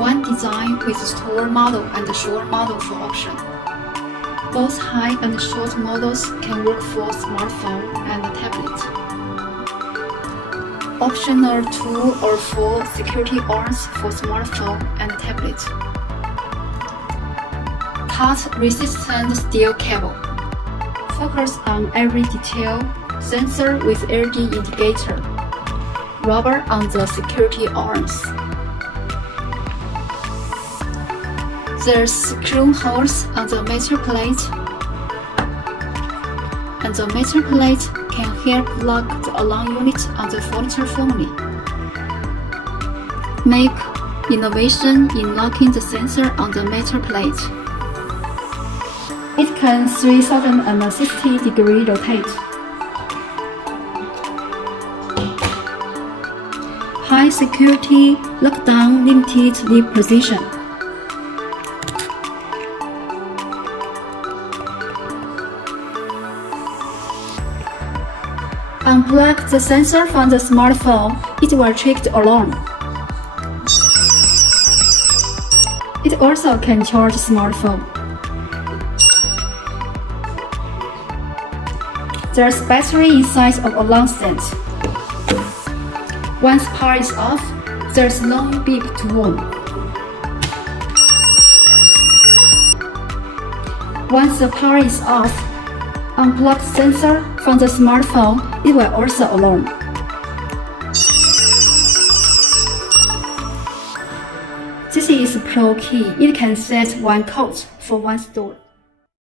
One design with tall model and short model for option. Both high and short models can work for smartphone and tablet. Optional 2 or 4 security arms for smartphone and tablet. Cut-resistant steel cable. Focus on every detail. Sensor with LED indicator. Rubber on the security arms. There's screw holes on the metal plate, and the metal plate can help lock the alarm unit on the furniture firmly. Make innovation in locking the sensor on the metal plate. It can 360-degree rotate. High security lockdown limited leap position. Unplug the sensor from the smartphone, it will trigger the alarm. It also can charge the smartphone. There's battery inside of alarm stand. Once power is off, there's no beep to warn. Once the power is off, unplug the sensor from the smartphone, it will also alarm. This is Pro Key. It can set one code for one store.